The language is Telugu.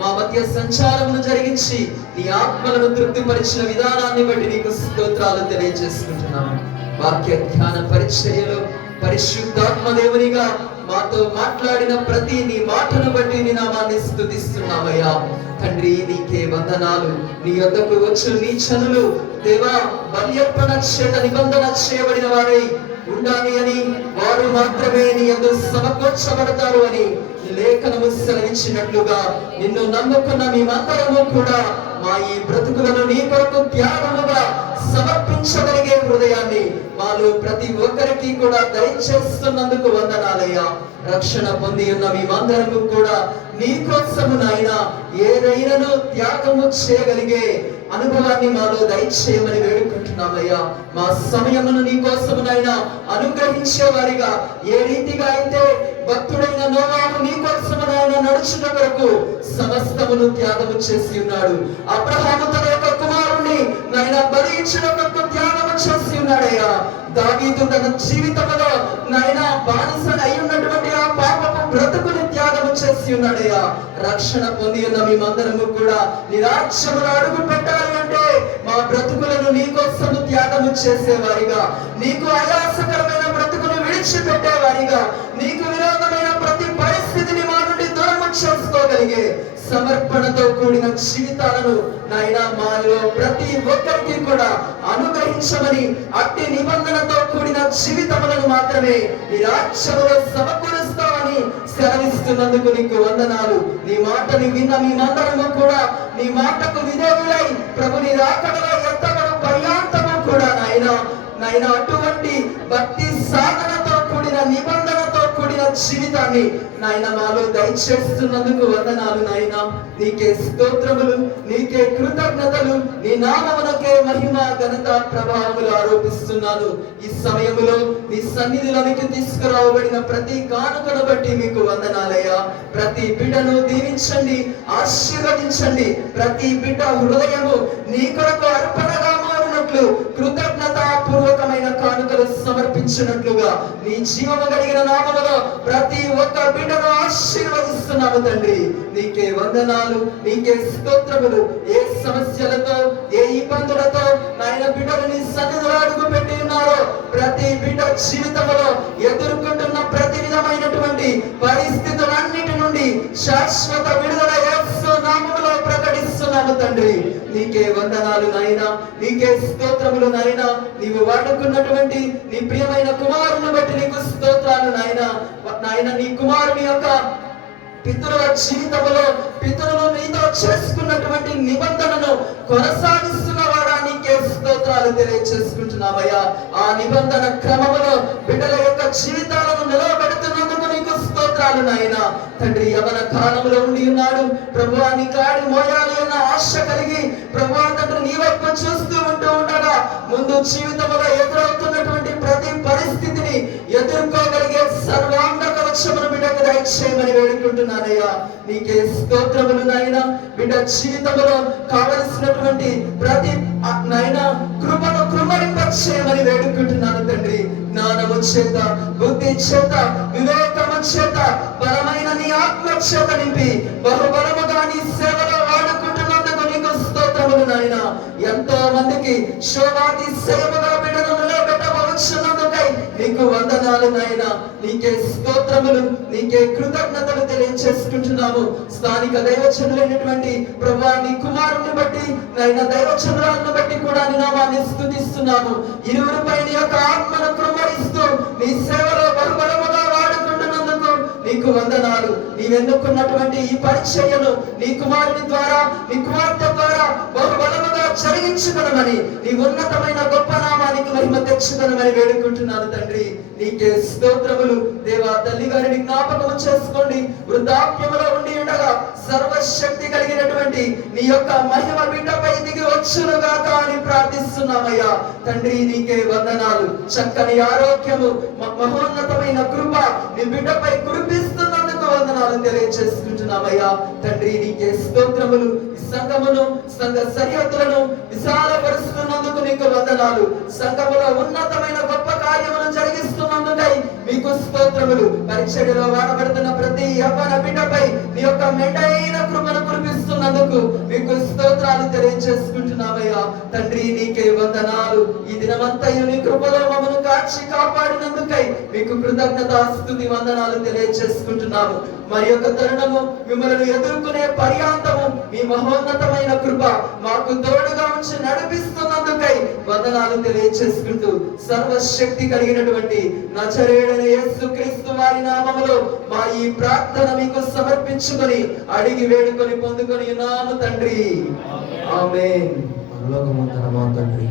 మా మధ్య సంచారమును జరిగించి నీ ఆత్మలను తృప్తిపరిచిన విధానాన్ని బట్టి నీకు స్తోత్రాలు తెలియజేసుకుంటున్నాము. వాక్య ధ్యాన పరిచర్యలో పరిశుద్ధాత్మ దేవునిగా మాతో మాట్లాడిన ప్రతి నీ మాటను బట్టి నీ నామాన్ని స్తుతిస్తున్నామయ్యా. తండ్రి నీకే వందనాలు. నీ యొద్దకు వచ్చు నీ జనులు దేవా బల్యర్పణ చేత నిబంధన చేయబడిన వారై ఉండాలి అని, వారు మాత్రమే నీ యందు సమకూర్చబడతారు అని లేఖనము సెలవిచ్చినట్లుగా నిన్ను నమ్ముకున్న మేమందరము కూడా మా ఈ బ్రతుకులను నీ కొరకు త్యాగముగా సమర్పించగలిగే హృదయాన్ని మాలో ప్రతి ఒక్కరికి కూడా దయచేస్తున్నందుకు వందనాలయ్యా. రక్షణ పొంది ఉన్న మేమందరము కూడా నీ కోసము నాయనా ఏదైనాను త్యాగము చేయగలిగే అనుభవాన్ని మాలో దయచేయమని వేడుకుంటున్నామయ్యా. మా సమయమును నీ కోసము నాయనా అనుగ్రహించే వారిగా ఏ రీతిగా అయితే భక్తుడైన నోవాహు నీ కోసము నాయనా నడుచుట కొరకు సమస్తమును త్యాగము చేసి ఉన్నాడు. అబ్రహాము తన యొక్క కుమారుణ్ణి నాయనా బలి ఇచ్చిన కొరకు త్యాగము చేసి ఉన్నాడయ్యా. దావీదు తన జీవితంలో నాయనా బానిస అయి ఉన్నటువంటి ఆ పాపపు బ్రతుకుని త్యాగము చేసి ఉన్నాడయ్యా. రక్షణ పొంది ఉన్న మేమందరము కూడా నీ రాజ్యములో అడుగు పెట్టాలి అంటే మా బ్రతుకులను నీ కోసము త్యాగము చేసేవారిగా, నీకు ఆయాసకరమైన బ్రతుకును విడిచిపెట్టేవారిగా, నీకు విరోధమైన ప్రతి పరిస్థితిని మా నుండి దూరం చేసుకోగలిగే సమర్పణతో కూడిన జీవితాలను నాయనా మాలో ప్రతి ఒక్కరికి కూడా అనుగ్రహించమని, అట్టి నిబంధనతో కూడిన జీవితములను మాత్రమే నీ రాజ్యములో సమకూరుస్తామని సెలవిస్తున్నందుకు నీకు వందనాలు. నీ మాటని విన్న మేమందరము కూడా నీ మాటకు విధేయులై ప్రభు నీ రాకడలో ఎంతవరకు పర్యాంతము కూడా నాయనా అటువంటి భక్తి సాధనతో కూడిన నిబంధనతో కూడిన జీవితాన్ని నాయన మాలో దయచేస్తున్నందుకు వందనాలు నాయనా. నీకే స్తోత్రములు, నీకే కృతజ్ఞతలు, నీ నామమునకే మహిమ ఘనత ప్రభావములు ఆరోపిస్తున్నాను. ఈ సమయములో నీ సన్నిధిలోనికి తీసుకురావబడిన ప్రతి కానుకను బట్టి మీకు వందనాలయ్యా. ప్రతి బిడ్డను దీవించండి, ఆశీర్వదించండి. ప్రతి బిడ్డ హృదయము నీ కొరకు అర్పణగా మారినట్లు, కృతజ్ఞత పూర్వకమైన కానుకలు సమర్పించినట్లుగా నీ జీవము కలిగిన నామములో ప్రతి ఒక్క బిడ్డను ఆశీర్వదిస్తున్నాము తండ్రి. నీకే వందనాలు, నీకే స్తోత్రములు. ఏ సమస్యలతో, ఏ ఇబ్బందులతో నాయన బిడ్డలు నీ సన్నిధిలో అడుగు పెట్టి ఉన్నారో ప్రతి బిడ్డ జీవితంలో ఎదుర్కొంటున్న ప్రతి విధమైనటువంటి పరిస్థితులన్నిటి నుండి శాశ్వత విడుదల యేసు నామములో ప్రకటిస్తున్నాము తండ్రి. నీకే వందనాలు నాయనా, నీకే స్తోత్రములు నాయనా. నీవు వాడుకున్నటువంటి నీ ప్రియమైన కుమారుని బట్టి నీకు స్తోత్రాలు నాయనా. నీ కుమారుని యొక్క పితరుల జీవితంలో పితరులు నీతో చేసుకున్నటువంటి నిబంధనను కొనసాగిస్తున్న వాడా నీకే స్తోత్రాలు తెలియజేసుకుంటున్నామయ్యా. ఆ నిబంధన క్రమములో బిడ్డల యొక్క జీవితాలను నిలవబెడుతున్నందుకు నీకు స్తోత్రాలు నాయనా. తండ్రి యవన కాలంలో ఉండి ఉన్నాడు ప్రభువా, నీ కాడి మోయాలి అన్న ఆశ కలిగి ప్రభువా తండ్రి నీ వైపు చూస్తూ ఉంటూ ఉండగా ముందు జీవితంలో ఎదురవుతున్నటువంటి ప్రతి పరిస్థితిని ఎదుర్కోగలిగే సర్వాంగ కవచమును బిడ్డకు దయచేయమని వేడుకుంటున్నానయ్యా. నీకే స్తోత్రములు నాయనా. బిడ్డ జీవితంలో కావలసినటువంటి ప్రతి నాయనా కృపను కృమరింపచేయమని వేడుకుంటున్నాను తండ్రి. జ్ఞానము చేత, బుద్ధి చేత, వివేకము చేత, బలమైన నీ ఆత్మ చేత నింపి బహుబలముగా నీ సేవలో వాడుకుంటున్నందుకు నీకు స్తోత్రములు నాయనా. ఎంతో మందికి శోభాతిశయముగా బిడ్డను నిలబెట్టవచ్చున్నందుకై నీకు వందనాలు నాయనా. నీకే స్తోత్రములు, నీకే కృతజ్ఞతలు తెలియజేసుకుంటున్నాము. స్థానిక దైవజనులైనటువంటి ప్రభువా నీ కుమారుని బట్టి నాయన దైవజనులను బట్టి కూడా నీ నామాన్ని స్తుతిస్తున్నాము. ఇరువురిపై నీ యొక్క ఆత్మను కృమ్మరిస్తూ నీ సేవలో బహుబలముగా వాడుకుంటున్నందుకు నీకు వందనాలు. నీవెన్నుకున్నటువంటి ఈ పరిచర్యను నీ కుమారుని ద్వారా, నీ కుమార్తె ద్వారా బహుబలముగా జరిగించుకొనమని, నీ ఉన్నతమైన గొప్ప నామానికి మహిమ తెచ్చుకొనమని వేడుకుంటున్నాను తండ్రి. నీకే స్తోత్రములు దేవా. తల్లి గారిని జ్ఞాపకము చేసుకోండి. వృద్ధాప్యములో ఉండి ఉండగా సర్వశక్తి కలిగినటువంటి నీ యొక్క మహిమ బిడ్డపై దిగి వచ్చునుగాక అని ప్రార్థిస్తున్నామయ్యా తండ్రి. నీకే వందనాలు. చక్కని ఆరోగ్యము, మహోన్నతమైన కృప నీ బిడ్డపై కురిపిస్తున్నందుకు వందనాలు తెలియజేసుకుంటున్నామయ్యా తండ్రి. నీకే స్తోత్రములు. సంఘమును, సంఘ సరిహద్దులను విశాలపరుస్తున్నందుకు నీకు వందనాలు. సంఘములో ఉన్నతమైన గొప్ప కార్యములను జరిగిస్తున్నందుకై మీకు స్తోత్రములు. పరిచర్యలో వాడబడుతున్న ప్రతి యవ్వన బిడ్డపై నీ యొక్క మెండైన కృపను కురిపిస్తున్నందుకు చేసినందుకు మీకు స్తోత్రాలు తెలియజేసుకుంటున్నామయ్యా. తండ్రి నీకే వందనాలు. ఈ దినమంతయు నీ కృపలో మమ్మల్ని కాచి కాపాడినందుకై మీకు కృతజ్ఞతాస్తుతి వందనాలు తెలియజేసుకుంటున్నాము. మరి యొక్క తరుణము మిమ్మల్ని ఎదుర్కొనే పర్యాంతము మీ మహోన్నతమైన కృప మాకు తోడుగా ఉంచి నడిపిస్తున్నందుకై వందనాలు తెలియజేసుకుంటూ సర్వశక్తి కలిగినటువంటి నజరేయుడైన యేసుక్రీస్తు వారి నామములో మా ఈ ప్రార్థన మీకు సమర్పించుకొని అడిగి వేడుకొని పొందుకొని ఉన్నాము తండ్రి. ఆమేన్. పరలోకమందున్న మా తండ్రి.